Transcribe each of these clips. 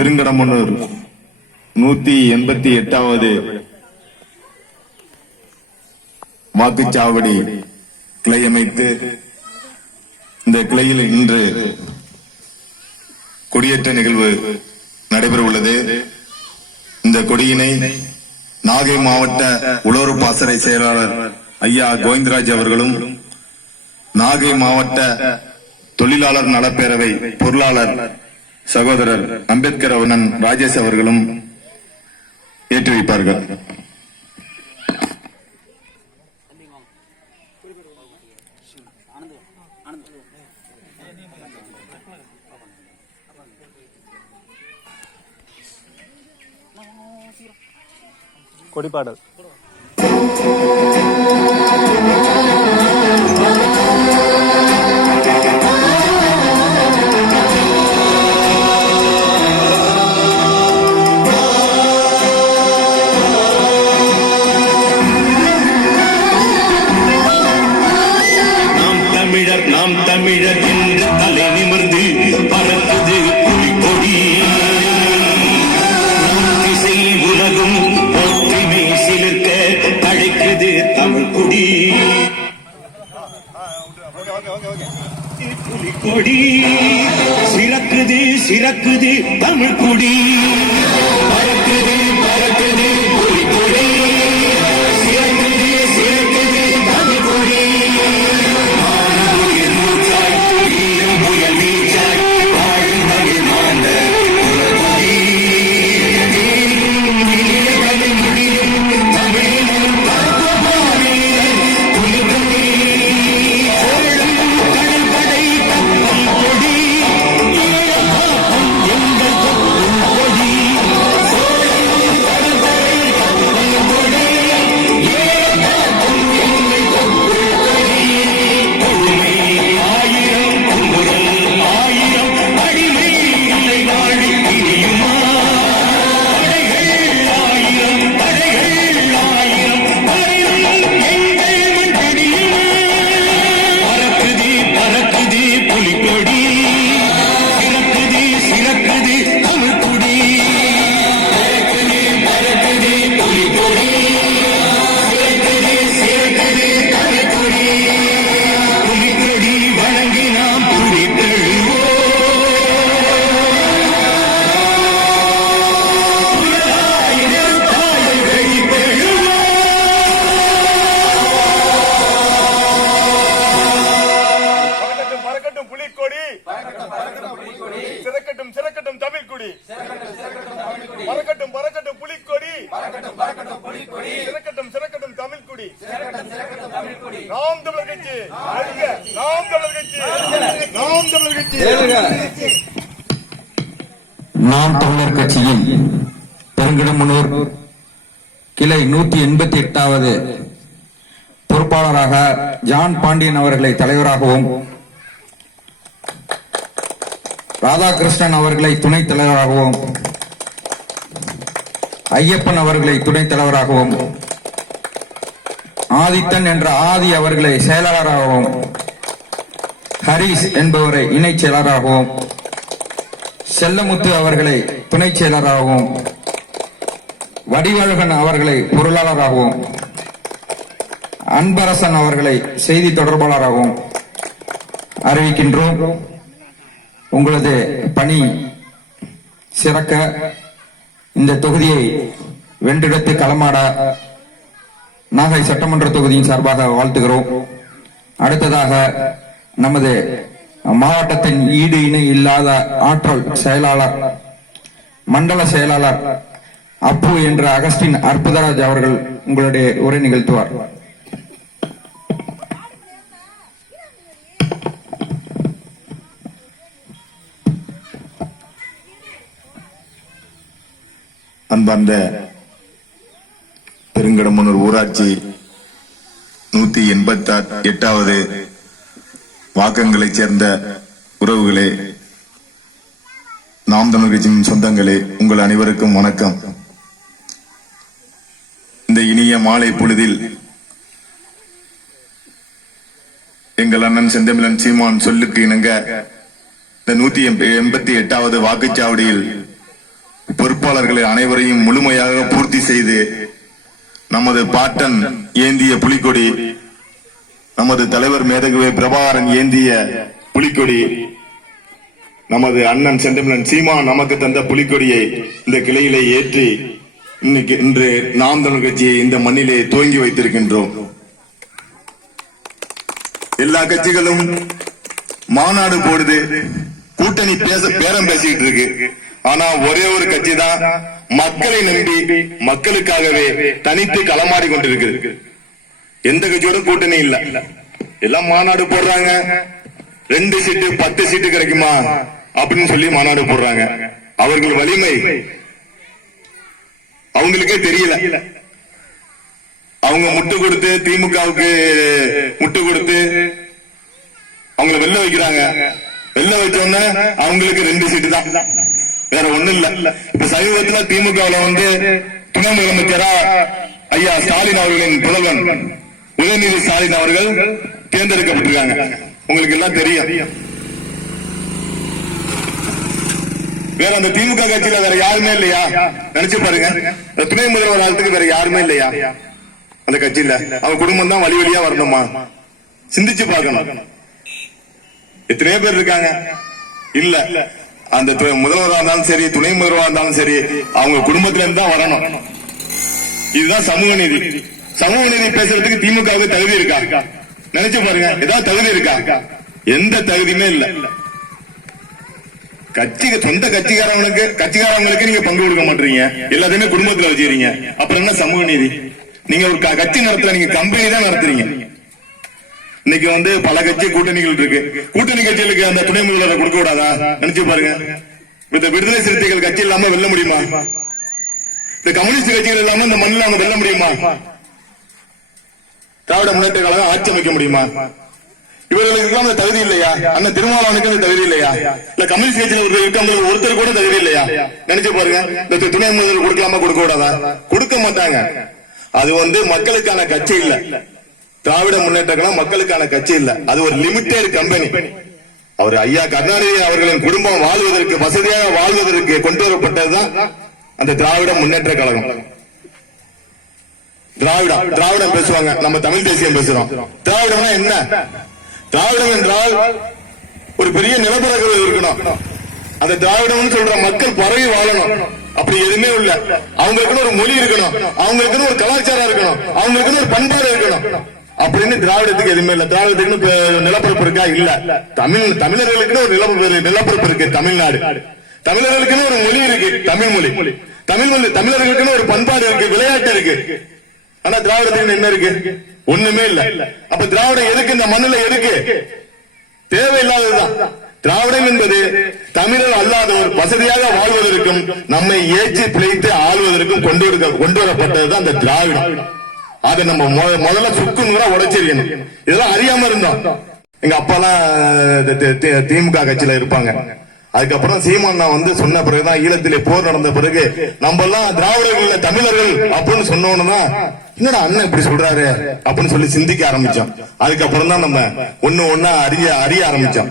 பெருங்கடமன்னூர் 188வது வாக்குச்சாவடி கிளை அமைத்து இந்த கிளையில் இன்று கொடியேற்ற நிகழ்வு நடைபெற உள்ளது. இந்த கொடியினை நாகை மாவட்ட உழவர் பாசறை செயலாளர் ஐயா கோவிந்தராஜ் அவர்களும், நாகை மாவட்ட தொழிலாளர் நலப்பேரவை பொருளாளர் சகோதரர் அம்பேத்கர் அண்ணன் ராஜேஷ் அவர்களும் ஏற்றி வைப்பார்கள். கொடிப்பாடல் நாம் தமிழர் என்று தலை நிமிர்ந்து பறக்குது புலிக்கொடி. திசை உலகும் ஒற்றுமை சிலிர்க்க தழைக்குது தமிழ் கொடி. புலிக்கொடி சிறக்குது சிறக்குது தமிழ் கொடி. பறக்குது பறக்குது புலிக்கொடி. சிறக்குது சிறக்குது தமிழ் கொடி. சிறக்கட்டும் சிறக்கட்டும் தமிழ் கொடி. பறக்கட்டும் பறக்கட்டும் புலிக்கொடி. சிறக்கட்டும் சிறக்கட்டும் தமிழ் கொடி. நாம் தமிழர் கட்சி, நாம் தமிழர் கட்சி, நாம் தமிழர் கட்சி. நாம் தமிழர் கட்சியின் பெருங்கடமன்னூர் கிளை 188வது பொறுப்பாளராக ஜான் பாண்டியன் அவர்களை தலைவராகவும், ராதாகிருஷ்ணன் அவர்களை துணைத் தலைவராகவும், ஐயப்பன் அவர்களை துணைத் தலைவராகவும், ஆதித்தன் என்ற ஆதி அவர்களை செயலாளராகவும், ஹரிஸ் என்பவரை இணைச் செயலராகவும், செல்லமுத்து அவர்களை துணைச் செயலராகவும், வடிவழகன் அவர்களை பொருளாளராகவும், அன்பரசன் அவர்களை செய்தி தொடர்பாளராகவும் அறிவிக்கின்றோம். உங்களது பணி சிறக்க இந்த தொகுதியை வென்றெடுத்து களமாட நாகை சட்டமன்ற தொகுதியின் சார்பாக வாழ்த்துகிறோம். அடுத்ததாக நமது மாவட்டத்தின் ஈடு இணை இல்லாத ஆற்றல் செயலாளர், மண்டல செயலாளர் அப்பு என்ற அகஸ்டின் அற்புதராஜ் அவர்கள் உங்களுடைய உரை நிகழ்த்துவார். அன்பார்ந்த பெருங்கடமன்னூர் ஊராட்சி 188வது வாக்கங்களைச் சேர்ந்த உறவுகளே, நாம் தமிழர் கட்சியின் சொந்தங்களே, உங்கள் அனைவருக்கும் வணக்கம். இந்த இனிய மாலை பொழுதில் எங்கள் அண்ணன் செந்தமிழன் சீமான் சொல்லுக்கு இணங்க இந்த 188வது வாக்குச்சாவடியில் பொறுப்பாளர்களை அனைவரையும் முழுமையாக பூர்த்தி செய்து நமது பாட்டன் ஏந்திய புலிக்கொடி, நமது தலைவர் மேதகுவே பிரபாகரன் ஏந்திய புலிக்கொடி, நமது அண்ணன் செந்தமிழன் சீமான் நமக்கு தந்த புலிக்கொடியை இந்த கிளையிலே ஏற்றி இன்று நாம் தமிழர் கட்சியை இந்த மண்ணிலே துவங்கி வைத்திருக்கின்றோம். எல்லா கட்சிகளும் மாநாடு போடுது, கூட்டணி பேரம் பேசிட்டு இருக்கு. ஆனா ஒரே ஒரு கட்சி தான் மக்களை நம்பி மக்களுக்காகவே தனித்து களமாடி கொண்டிருக்கு. எந்த கட்சியோட கூட்டணி இல்ல, எல்லாம் மாநாடு போடுறாங்க. 2 சீட்டு 10 சீட்டு கிடைக்குமா அப்படின்னு சொல்லி மாநாடு போடுறாங்க. அவர்கள் வலிமை அவங்களுக்கே தெரியல. அவங்க முட்டு கொடுத்து திமுகவுக்கு முட்டு கொடுத்து அவங்கள வெல்ல வைக்கிறாங்க. வெல்ல வச்சோன்னா அவங்களுக்கு 2 சீட்டு தான், வேற ஒண்ணு இல்ல. இப்ப சமீபத்தில் திமுகவுல துணை முதலமைச்சரா ஐயா ஸ்டாலின் அவர்களின் புதல்வன் உதயநிதி ஸ்டாலின் அவர்கள் தேர்ந்தெடுக்கப்பட்டிருக்காங்க. உங்களுக்கு எல்லாம் தெரியும். வேற அந்த திமுக கட்சியில வேற யாருமே இல்லையா? நினைச்சு பாருங்க, துணை முதல்வர் ஆளத்துக்கு வேற யாருமே இல்லையா அந்த கட்சியில? அவங்க குடும்பம் தான் வழி வழியா வரணுமா? சிந்திச்சு பார்க்கணும். எத்தனையோ பேர் இருக்காங்க. இல்ல, அந்த முதல்வராக இருந்தாலும் சரி, துணை முதல்வராக இருந்தாலும் சரி, அவங்க குடும்பத்தில இருந்து தான் வரணும். இதுதான் சமூக நீதி. சமூக நீதி பேசுறதுக்கு திமுகவுக்கு தகுதி இருக்கா? நினைச்சு பாருங்க, ஏதாவது தகுதி இருக்கா? எந்த தகுதியுமே இல்ல. சொந்த கட்சிக்காரங்களுக்கு நீங்க பங்கு கொடுக்க மாட்டீங்க, எல்லாத்தையுமே குடும்பத்துல வச்சுக்கிறீங்க. அப்புறம் என்ன சமூக நீதி? நீங்க ஒரு கட்சி நடத்துற, நீங்க கம்பெனி தான் நடத்துறீங்க. இன்னைக்கு பல கட்சி கூட்டணிகள் இருக்கு. கூட்டணி கட்சிகளுக்கு அந்த துணை முதல்வரை கொடுக்க கூடாதா? நினைச்சு பாருங்க. இந்த விடுதலை சிறுத்தைகள் கட்சி இல்லாம வெல்ல முடியுமா? இந்த கம்யூனிஸ்ட் கட்சிகள் இல்லாம இந்த மண்ணில் அவங்க வெல்ல முடியுமா? திராவிட முன்னேற்ற கழகம் ஆட்சி அமைக்க முடியுமா? இவர்களுக்கு அந்த தகுதி இல்லையா? அண்ணன் திருமாவளவனுக்கு அந்த தகுதி இல்லையா? இல்ல கம்யூனிஸ்ட் கட்சியில் ஒருத்தர் கூட தகுதி இல்லையா? நினைச்சு பாருங்க. இந்த துணை முதல்வர் கொடுக்கலாமா கொடுக்க கூடாதா? கொடுக்க மாட்டாங்க. அது மக்களுக்கான கட்சி இல்ல. திராவிட முன்னேற்ற கழகம் மக்களுக்கான கட்சி இல்ல. அது ஒரு லிமிடெட் கம்பெனி. அவர் ஐயா கருணாநிதி அவர்களின் குடும்பம் வாழ்வதற்கு, வசதியாக வாழ்வதற்கு கொண்டு வரப்பட்டதுதான் அந்த திராவிட முன்னேற்ற கழகம். திராவிடம் பேசுவாங்க, நம்ம தமிழ் தேசியம் பேசுறோம். திராவிடம்னா என்ன? திராவிடம் என்றால் ஒரு பெரிய நிலப்பரப்பு இருக்கணும். அந்த திராவிடம் சொல்ற மக்கள் பரவி வாழணும். அப்படி எதுவுமே இல்ல. அவங்களுக்குன்னு ஒரு மொழி இருக்கணும், அவங்களுக்குன்னு ஒரு கலாச்சாரம் இருக்கணும், அவங்களுக்குன்னு ஒரு பண்பாடு இருக்கணும். அப்படின்னு திராவிடத்துக்கு எதுவுமே இல்ல. திராவிடத்துக்கு நிலப்பரப்பு இருக்கா? இல்ல. தமிழர்களுக்குன்னு ஒரு நிலப்பரப்பு இருக்கு, தமிழ்நாடு. தமிழர்களுக்குன்னு ஒரு மொழி இருக்கு, தமிழ் மொழி. தமிழர்களுக்குன்னு ஒரு பண்பாடு இருக்கு, விளையாட்டு இருக்கு. ஆனா திராவிடத்துக்கு என்ன இருக்கு? ஒண்ணுமே இல்ல. அப்ப திராவிடம் எதுக்கு இந்த மண்ணுல? எதுக்கு? தேவையில்லாததுதான். திராவிடம் என்பது தமிழர் அல்லாதவர் வசதியாக வாழ்வதற்கும் நம்மை ஏற்றி பிழைத்து ஆள்வதற்கும் கொண்டு வரப்பட்டதுதான் அந்த திராவிடம். அதை நம்ம முதல்ல சுக்குங்கிற உடைச்செறியணும். இதெல்லாம் அறியாம இருந்தோம். எங்க அப்பாலாம் திமுக கட்சியில இருப்பாங்க. அதுக்கப்புறம் சீமான் சொன்ன பிறகுதான், ஈழத்திலே போர் நடந்த பிறகு நம்ம எல்லாம் திராவிடர்கள் தமிழர்கள் அப்படின்னு சொன்னோம்னா, என்னடா அண்ணன் இப்படி சொல்றாரு அப்படின்னு சொல்லி சிந்திக்க ஆரம்பிச்சோம். அதுக்கப்புறம் தான் நம்ம ஒண்ணா அறிய ஆரம்பிச்சோம்.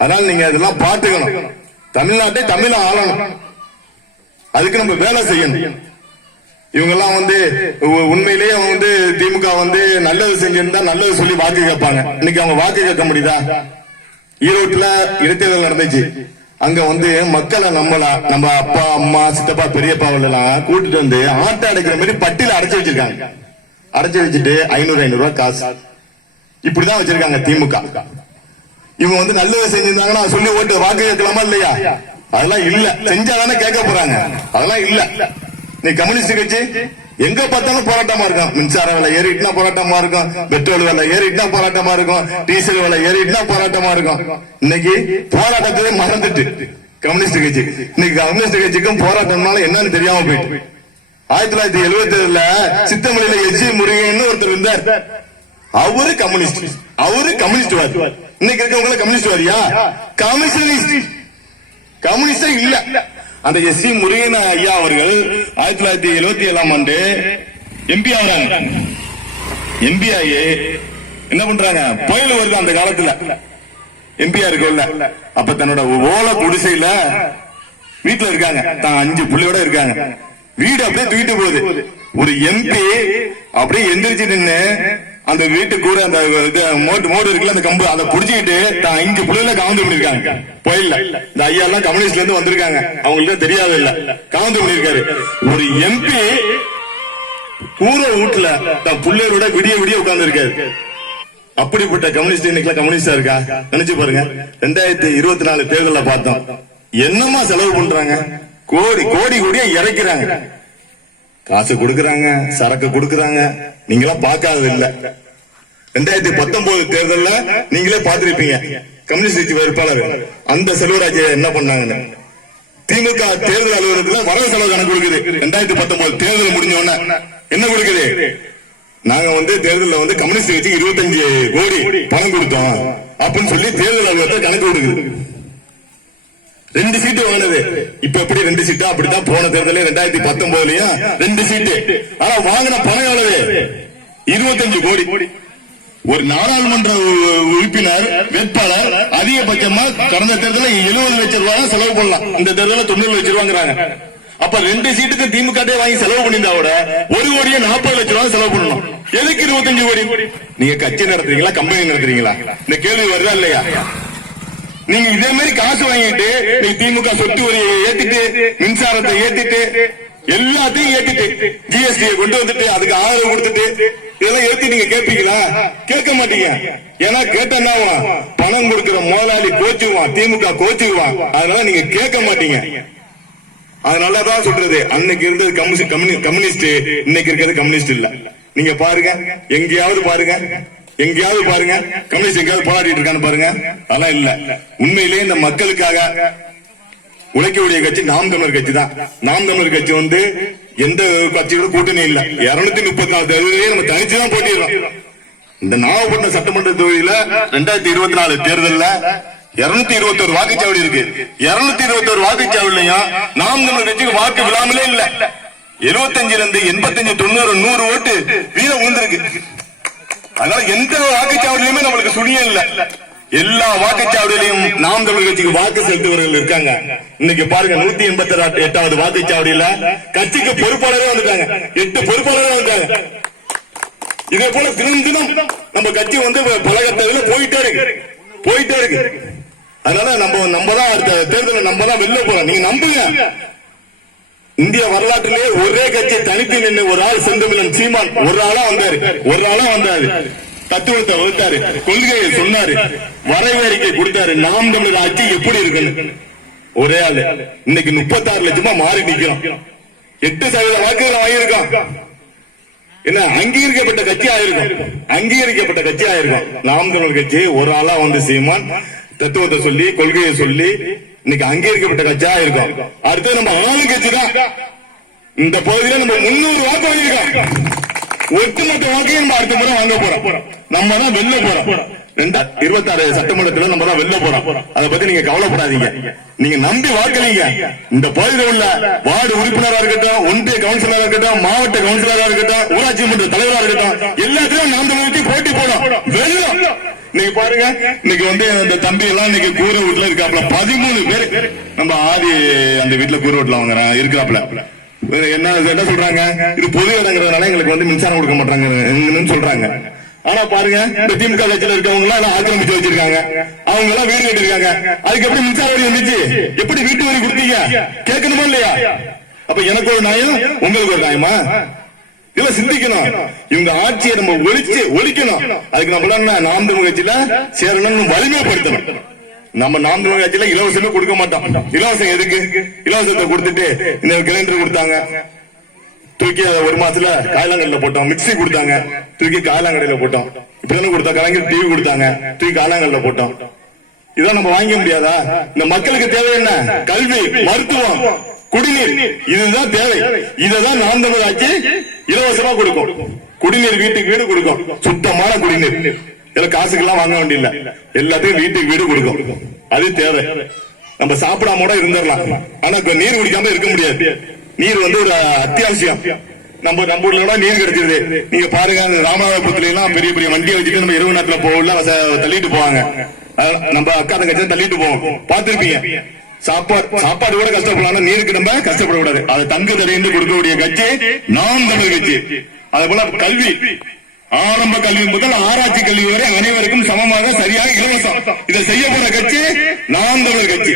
அதனால நீங்க இதெல்லாம் பாத்துக்கணும். தமிழ்நாட்டை தமிழ ஆளணும். அதுக்கு நம்ம வேலை செய்யணும். இவங்க எல்லாம் உண்மையிலேயே திமுக நல்லது செஞ்சிருந்தா நல்லது சொல்லி வாக்கு கேட்பாங்க. இன்னைக்கு அவங்க வாக்கு கேட்க முடியுதா? ஈரோட்டுல இடைத்தேர்தல் நடந்துச்சு. அங்க மக்களை நம்ம அப்பா அம்மா சித்தப்பா பெரியப்பாவில எல்லாம் கூட்டிட்டு ஆட்டை அடைக்கிற மாதிரி பட்டியல அடைச்சு வச்சிருக்காங்க. அடைச்சு வச்சுட்டு 500 ரூபாய் காசு இப்படிதான் வச்சிருக்காங்க திமுக. இவங்க நல்லதை செஞ்சிருந்தாங்கன்னா சொல்லி ஓட்டு வாக்கு கேட்கலாமா இல்லையா? அதெல்லாம் இல்ல. செஞ்சாதானே கேட்க போறாங்க. அதெல்லாம் இல்ல. நீ கம்யூனிஸ்ட் கட்சி எங்க பார்த்தாலும் போராட்டமா இருக்கும். மின்சார விலை ஏறிட்டுனா போராட்டமா இருக்கும், பெட்ரோல் விலை ஏறிட்டுனா போராட்டமா இருக்கும், டீசல் விலை ஏறிட்டுனா போராட்டமா இருக்கும். இன்னைக்கு போராட்டத்திலே மறந்துட்டு கம்யூனிஸ்ட் கட்சி. இன்னைக்கு கம்யூனிஸ்ட் கட்சிக்கும் போராட்டம்னால என்னன்னு தெரியாம போயிட்டு. 1977 சித்தமலையில எச்சி முருகன் ஒருத்தர் இருந்தார். அவரு கம்யூனிஸ்ட். இன்னைக்கு இருக்கவங்க கம்யூனிஸ்ட் வாரியா? கம்யூனிஸ்டே இல்ல. அந்த எஸ் சி முருகன் ஐயா அவர்கள் 1977 எம்பி ஆகிறாங்க. எம்பி ஆகி என்ன பண்றாங்க? புயல் வருது அந்த காலத்துல. எம்பியா இருக்குல்ல, அப்ப தன்னோட ஓலை குடிசையில வீட்டுல இருக்காங்க, தான் 5 பிள்ளையோட இருக்காங்க. வீடு அப்படியே தூக்கிட்டு போகுது. ஒரு MP அப்படியே எந்திரிச்சு நின்னு அந்த வீட்டுக்கு கூட அந்த மோடு இருக்குல்ல, அந்த கம்பு அதை புடிச்சுக்கிட்டு தான் 5 பிள்ளைல காவந்து பண்ணிருக்காங்க. போயில இந்த ஐயா எல்லாம் கம்யூனிஸ்ட்ல இருந்து வந்திருக்காங்க, அவங்களுக்கு தெரியாது இல்ல, காவந்து பண்ணிருக்காரு. ஒரு MP கூரை வீட்டுல தான் பிள்ளையோட விடிய விடிய உட்கார்ந்து இருக்காரு. அப்படிப்பட்ட கம்யூனிஸ்ட் இன்னைக்கு கம்யூனிஸ்டா இருக்கா? நினைச்சு பாருங்க. 2024 தேர்தலில் பார்த்தோம், என்னமா செலவு பண்றாங்க, கோடி கோடி கோடியா இறக்கிறாங்க, காசு கொடுக்கறாங்க, சரக்கு கொடுக்கறாங்க. நீங்களா பார்க்காதது இல்ல. 2019 தேர்தலில் நீங்களே பார்த்திருப்பீங்க, கம்யூனிஸ்ட் வேட்பாளர் அந்த செல்வராஜ் என்ன பண்ணாங்கன்னு. திமுக தேர்தல் அலுவலகத்துல வரவு செலவு கணக்கு கொடுக்குது. 2019 தேர்தல் முடிஞ்ச உடனே என்ன கொடுக்குது, நாங்க தேர்தலில் கம்யூனிஸ்ட் கட்சி 25 கோடி பணம் கொடுத்தோம் அப்படின்னு சொல்லி தேர்தல் அலுவலகத்தை கணக்கு கொடுக்குது. 2 சீட்டு வாங்கினது. இப்ப எப்படி 2 சீட்டா? அப்படித்தான் போன தேர்தல் 2019லயும் 2 சீட்டு. ஆனா வாங்கின பணம் எவ்வளவு? 25 கோடி. ஒரு நாடாளுமன்ற உறுப்பினர் வேட்பாளர் அதிகபட்சமா கடந்த தேர்தலில் 70 லட்சம் ரூபாய் செலவு பண்ணலாம். இந்த தேர்தலில் 90 லட்சம் ரூபாங்கிறாங்க. அப்ப 2 சீட்டுக்கு திமுக வாங்கி செலவு பண்ணியிருந்தா கூட 1 கோடியே 40 லட்சம் ரூபாய் செலவு பண்ணணும். எதுக்கு 25 கோடி? நீங்க கட்சி நடத்துறீங்களா, கம்பெனி நடத்துறீங்களா? இந்த கேள்வி வருதா இல்லையா? நீங்க இதே மாதிரி காசு வாங்கிட்டு நீங்க திமுக சொத்து வரியை ஏத்திட்டு, மின்சாரத்தை ஏத்திட்டு, எல்லாத்தையும் ஏத்திட்டு, GST கொண்டு வந்துட்டு, அதுக்கு ஆதரவு கொடுத்துட்டு, இதெல்லாம் ஏத்தி நீங்க கேட்பீங்களா? கேட்க மாட்டீங்க. ஏன்னா கேட்டா பணம் கொடுக்கிற முதலாளி கோச்சுவான், திமுக கோச்சுவான். அதனால நீங்க கேட்க மாட்டீங்க. அதனாலதான் சொல்றது, அன்னைக்கு இருந்தது கம்யூனிஸ்ட், இன்னைக்கு இருக்கிறது கம்யூனிஸ்ட் இல்ல. நீங்க பாருங்க, எங்கேயாவது பாருங்க, கம்யூனிஸ்ட் எங்கேயாவது போராடிட்டு இருக்கான்னு பாருங்க. அதெல்லாம் இல்ல. உண்மையிலேயே இந்த மக்களுக்காக உழைக்கக்கூடிய கட்சி நாம் தமிழர் கட்சி தான். நாம் தமிழர் கட்சி எந்த கட்சியோட கூட்டணி இல்ல. 234 தேர்தலே நம்ம தனிச்சுதான் போட்டிடுறோம். இந்த நாகப்பட்டினம் சட்டமன்ற தொகுதியில 2024 தேர்தல்ல 221 வாக்குச்சாவடி இருக்கு. 221 வாக்குச்சாவடிலையும் நாம் தமிழர் கட்சிக்கு வாக்கு விழாமலே இல்ல. 75 இருந்து 85, 90, 100 ஓட்டு வீர விழுந்திருக்கு. அதனால எந்த வாக்குச்சாவடியிலுமே நம்மளுக்கு சுழியம் இல்ல. எல்லா வாக்குச்சாவடியிலையும் நாம் தமிழர் கட்சிக்கு வாக்கு செலுத்துவர்கள் இருக்காங்க. இன்னைக்கு பாருங்க, 188வது வாக்குச்சாவடியில கட்சிக்கு பொறுப்பாளரே வந்துட்டாங்க, 8 பொறுப்பாளரே வந்துட்டாங்க. இதே போல தினம் நம்ம கட்சி பலகட்டத்துல போயிட்டே இருக்கு. அதனால நம்ம தான் அடுத்த தேர்தலில் நம்ம தான் வெளில போறோம். நீங்க நம்புங்க. இந்திய வரலாற்றிலே ஒரே கட்சி தனித்து நின்று ஒரு ஆள் செந்தமிழன் சீமான் ஒரு ஆளா வந்தாரு. தத்துவத்தை வகுத்தாரு, கொள்கையை சொன்னாரு, வரைவறிக்கை கொடுத்தாரு. நாம் தமிழர் ஆட்சி எப்படி இருக்குன்னு ஒரே ஆளு. இன்னைக்கு 36 லட்சமா மாறி நிக்கிறோம். 8% வாக்குகளை வாங்கியிருக்கோம். என்ன அங்கீகரிக்கப்பட்ட கட்சி ஆயிருக்கும். நாம் தமிழர் கட்சி ஒரு ஆளா சீமான் தத்துவத்தை சொல்லி, கொள்கையை சொல்லி இன்னைக்கு அங்கீகரிக்கப்பட்ட கட்சியா இருக்கும். அடுத்து நம்ம ஆளுங்கட்சி தான். இந்த பகுதியில நம்ம 300 வாக்கு வாங்கியிருக்கோம். ஒட்டுமொத்த வாக்கையும் நம்ம அடுத்த முறை வாங்க போறோம். நம்ம தான் வெளில போறோம். 2026 சட்டமன்றத்தில் நம்ம தான் வெளில போறோம். அதை பத்தி நீங்க கவலைப்படாதீங்க. நீங்க நம்பி வாக்களிங்க. இந்த பகுதியில் உள்ள வார்டு உறுப்பினரா இருக்கட்டும், ஒன்றிய கவுன்சிலரா இருக்கட்டும், மாவட்ட கவுன்சிலரா இருக்கட்டும், ஊராட்சி மன்ற தலைவரா இருக்கட்டும், எல்லாத்திலும் நாம் தமிழ் போட்டி போடும். வெள்ளம் நீங்க பாருங்க. இன்னைக்கு அந்த தம்பி எல்லாம் இன்னைக்கு கூரை வீட்டுல இருக்காப்ல. 13 பேர் நம்ம ஆதி அந்த வீட்டுல கூரை வீட்டுல வாங்குறாங்க இருக்கிறாப்ல. என்ன சொல்றாங்க, இது பொது இடங்கிறதுனால எங்களுக்கு மின்சாரம் கொடுக்க மாட்டாங்க சொல்றாங்க. ஆனா பாருங்க, இந்த திமுக கட்சியில இருக்கவங்க எல்லாம் ஆக்கிரமிச்சு வச்சிருக்காங்க. அவங்க எல்லாம் வீடு கட்டிருக்காங்க. அதுக்கு எப்படி மின்சார வரி வந்துச்சு? எப்படி வீட்டு வரி கொடுத்தீங்க? கேட்கணுமா இல்லையா? அப்ப எனக்கு ஒரு நியாயம், உங்களுக்கு ஒரு நியாயமா? இதெல்லாம் சிந்திக்கணும். இவங்க ஆட்சியை நம்ம ஒழிக்கணும். அதுக்கு நம்ம நாம் தமிழ் கட்சியில சேரணும்னு வலிமைப்படுத்தணும். நம்ம நாம் தமிழ் கட்சியில இலவசமே கொடுக்க மாட்டோம். இலவசம் எதுக்கு? இலவசத்தை கொடுத்துட்டு இந்த கிரைண்டர் கொடுத்தாங்க, தூக்கி 1 மாசத்துல காயலாங்கடையில போட்டோம். மிக்சி கொடுத்தாங்க, தூக்கி காயலாங்கடையில போட்டோம். இப்படிதானே கொடுத்தா. கலைஞர் டிவி கொடுத்தாங்க, தூக்கி காயலாங்கடையில போட்டோம். இதான் நம்ம வாங்க முடியாதா? இந்த மக்களுக்கு தேவை என்ன? கல்வி, மருத்துவம், குடிநீர். இதுதான் தேவை. இததான் நாம் தமிழ் ஆட்சி இலவசமா கொடுக்கும். குடிநீர் வீட்டுக்கு வீடு கொடுக்கும். சுத்தமான குடிநீர். இதுல காசுக்கெல்லாம் வாங்க வேண்டியதில்ல. எல்லாத்தையும் வீட்டுக்கு வீடு கொடுக்கும். அது தேவை. நம்ம சாப்பிடாம கூட இருந்துடலாம். ஆனா இப்ப நீர் குடிக்காம இருக்க முடியாது. நீர் ஒரு அத்தியாவசியம். நம்ம ஊர்ல நீர் கிடைச்சிருது. நீங்க பாருங்க, ராமநாதபுரத்துல எல்லாம் பெரிய பெரிய வண்டியை வச்சுட்டு நம்ம இரவு நேரத்துல போகல தள்ளிட்டு போவாங்க. நம்ம அக்கா தங்கச்சி தள்ளிட்டு போவோம், பாத்துருப்பீங்க. சாப்பாடு கூட கஷ்டப்படலாம், நீருக்கு நம்ம கஷ்டப்படக்கூடாது. அதை தங்கு தடையின்றி கொடுக்கக்கூடிய கட்சி நாம் தமிழர் கட்சி. அதே போல கல்வி, ஆரம்ப கல்வி முதல் ஆராய்ச்சி கல்வி வரை அனைவருக்கும் சமமாக சரியாக இலவசம். இதை செய்ய போற கட்சி நாம் தமிழர் கட்சி.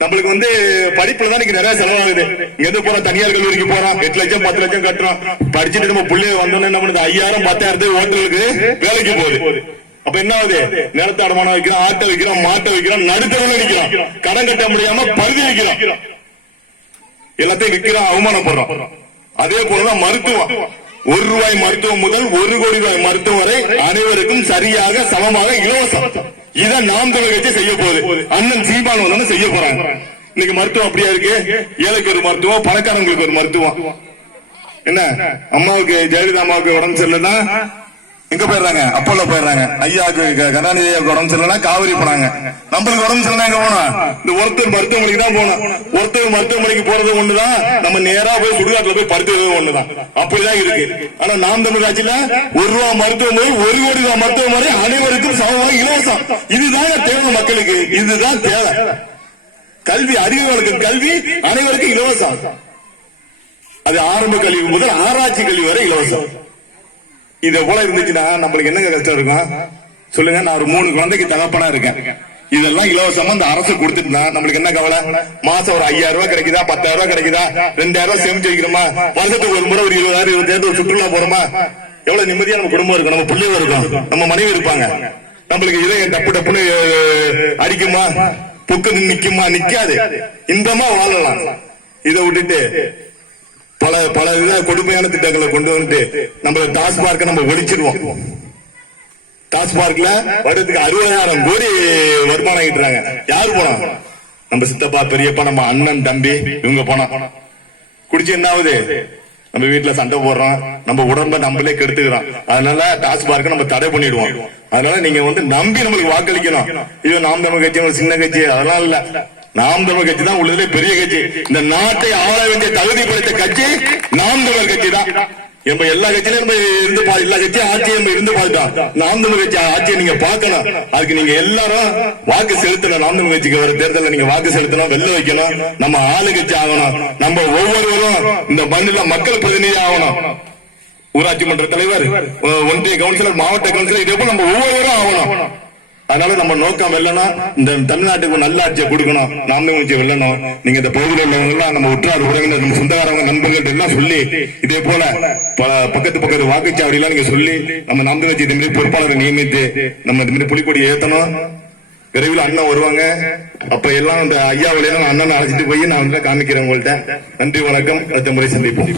நம்மளுக்கு படிப்புல தான் நிறைய செலவாகுது. எது போற தனியார் கல்லூரிக்கு போறோம், 8 லட்சம் 10 லட்சம் கட்டுறோம். படிச்சுட்டு நம்ம பிள்ளைய வந்தோம்னா என்ன பண்ணுது, 5000 10,000 ஹோட்டலுக்கு வேலைக்கு போகுது. அப்ப என்ன ஆகுது, நிலத்த அடமானம் வைக்கிறோம், ஆட்டை வைக்கிறோம், மாட்டை வைக்கிறோம், நடுத்தரவுல நிக்கிறோம், கடன் கட்ட முடியாம பருதி வைக்கிறோம், எல்லாத்தையும் விற்கிறோம், அவமானப்படுறோம். அதே போலதான் மருத்துவம், ₹1 மருத்துவம் முதல் 1 கோடி ரூபாய் மருத்துவம் வரை அனைவருக்கும் சரியாக சமமாக இலவசம். இதை நாம் தமிழர் கட்சி செய்ய போகுது. அண்ணன் சீமான் வந்து செய்ய போறாங்க. இன்னைக்கு மருத்துவம் அப்படியா இருக்கு, ஏழைக்கு ஒரு மருத்துவம், பணக்காரங்களுக்கு ஒரு மருத்துவம். என்ன அம்மாவுக்கு ஜெயலலிதா அம்மாவுக்கு உடம்பு சரியில்லைன்னா எங்க போயிடுறாங்க, அப்போல போயிடுறாங்க. ஐயாவுக்கு கருணாநிதி உடம்பு சரியில்லைன்னா காவிரி போனாங்க. நம்மளுக்கு உடம்பு சரியில்லை எங்க போனோம், இந்த ஒருத்தர் மருத்துவமனைக்கு தான் போனோம். ஒருத்தர் மருத்துவமனைக்கு போறது ஒண்ணுதான், நம்ம நேரா போய் சுடுகாட்டுல போய் படுத்துறது ஒண்ணுதான். அப்படிதான் இருக்கு. ஆனா நாம் தமிழ் கட்சியில ₹1 மருத்துவமனை, 1 கோடி ரூபாய் மருத்துவமனை அனைவருக்கும் சமமாக இலவசம். இதுதான் தேவை மக்களுக்கு, இதுதான் தேவை. கல்வி, அறிவுகளுக்கு கல்வி அனைவருக்கும் இலவசம். அது ஆரம்ப கல்வி முதல் ஆராய்ச்சி கல்வி வரை இலவசம். இத போல இருந்துச்சுன்னா நம்மளுக்கு என்னங்க கஷ்டம் இருக்கும் சொல்லுங்க. நான் ஒரு 3 குழந்தைக்கு தகப்பனா இருக்கேன். இதெல்லாம் இலவசமா இந்த அரசு கொடுத்துட்டுனா நம்மளுக்கு என்ன கவலை? மாசம் ஒரு 5000 ரூபாய் கிடைக்குதா, 10,000 ரூபாய் கிடைக்குதா, 2000 ரூபாய் சேமிச்சு வைக்கிறோமா, வருஷத்துக்கு ஒரு முறை ஒரு 20,000 20,000 ஒரு சுற்றுலா போறோமா, எவ்வளவு நிம்மதியா நம்ம குடும்பம் இருக்கும், நம்ம பிள்ளைங்க இருக்கும், நம்ம மனைவி இருப்பாங்க. நம்மளுக்கு இதை டப்பு டப்புன்னு அடிக்குமா, புக்கு நிக்குமா, நிக்காது. இன்பமா வாழலாம். இதை விட்டுட்டு பல வித கொடுமையான திட்டங்களை கொண்டு வந்து நம்ம டாஸ்மார்க்க நம்ம ஒழிச்சிருவோம். டாஸ்மார்க்ல வருடத்துக்கு 60,000 கோடி வருமானம் ஈட்டுறாங்க. யாரு போனா? நம்ம சித்தப்பா, பெரியப்பா, நம்ம அண்ணன், தம்பி, இவங்க போனா குடிச்சு என்ன ஆகுது, நம்ம வீட்டுல சண்டை போடுறோம், நம்ம உடம்ப நம்மளே கெடுத்துக்கிறோம். அதனால டாஸ்மார்க்க நம்ம தடை பண்ணிடுவோம். அதனால நீங்க நம்பி நம்மளுக்கு வாக்களிக்கணும். இது நாம் தமிழ் கட்சி ஒரு சின்ன கட்சி அதெல்லாம் இல்ல. நாம் தமிழர் கட்சி தான் உள்ளதிலே பெரிய கட்சி. இந்த நாட்டை ஆள வேண்டிய தகுதி படைத்த கட்சி நாம் தமிழர் கட்சி தான். நம்ம எல்லா கட்சியிலும் இருந்து எல்லா கட்சியும் ஆட்சியும் இருந்து பார்த்துட்டோம். நாம் தமிழர் கட்சி ஆட்சியை நீங்க பார்க்கணும். அதுக்கு நீங்க எல்லாரும் வாக்கு செலுத்தணும். நாம் தமிழர் கட்சிக்கு வர தேர்தலில் நீங்க வாக்கு செலுத்தணும், வெல்ல வைக்கணும். நம்ம ஆளு கட்சி ஆகணும். நம்ம ஒவ்வொருவரும் இந்த மண்ணில மக்கள் பிரதிநிதி ஆகணும். ஊராட்சி மன்ற தலைவர், ஒன்றிய கவுன்சிலர், மாவட்ட கவுன்சிலர், இதே போல நம்ம ஒவ்வொருவரும் ஆகணும். அதனால நம்ம நோக்கம் வெல்லணும், இந்த தமிழ்நாட்டுக்கு நல்ல ஆட்சியை கொடுக்கணும், நாம் தமிழ் கட்சி வெல்லணும். நீங்க இந்த பகுதியில் உள்ளவங்க எல்லாம் நம்ம உற்றார் உறவினர், நம்ம சொந்தக்காரவங்க, நண்பர்கள் எல்லாம் சொல்லி இதே போல பக்கத்து வாக்குச்சாவடி எல்லாம் நீங்க சொல்லி நம்ம நாம் தமிழ் கட்சி இந்த மாதிரி பொறுப்பாளரை நியமித்து நம்ம இந்த மாதிரி புலிக்கொடி ஏத்தணும். விரைவில் அண்ணன் வருவாங்க. அப்ப எல்லாம் இந்த ஐயா வழியில அண்ணன் அழைச்சிட்டு போய் நான் காமிக்கிறேன் உங்கள்கிட்ட. நன்றி, வணக்கம். அடுத்த முறை சந்திப்போம்.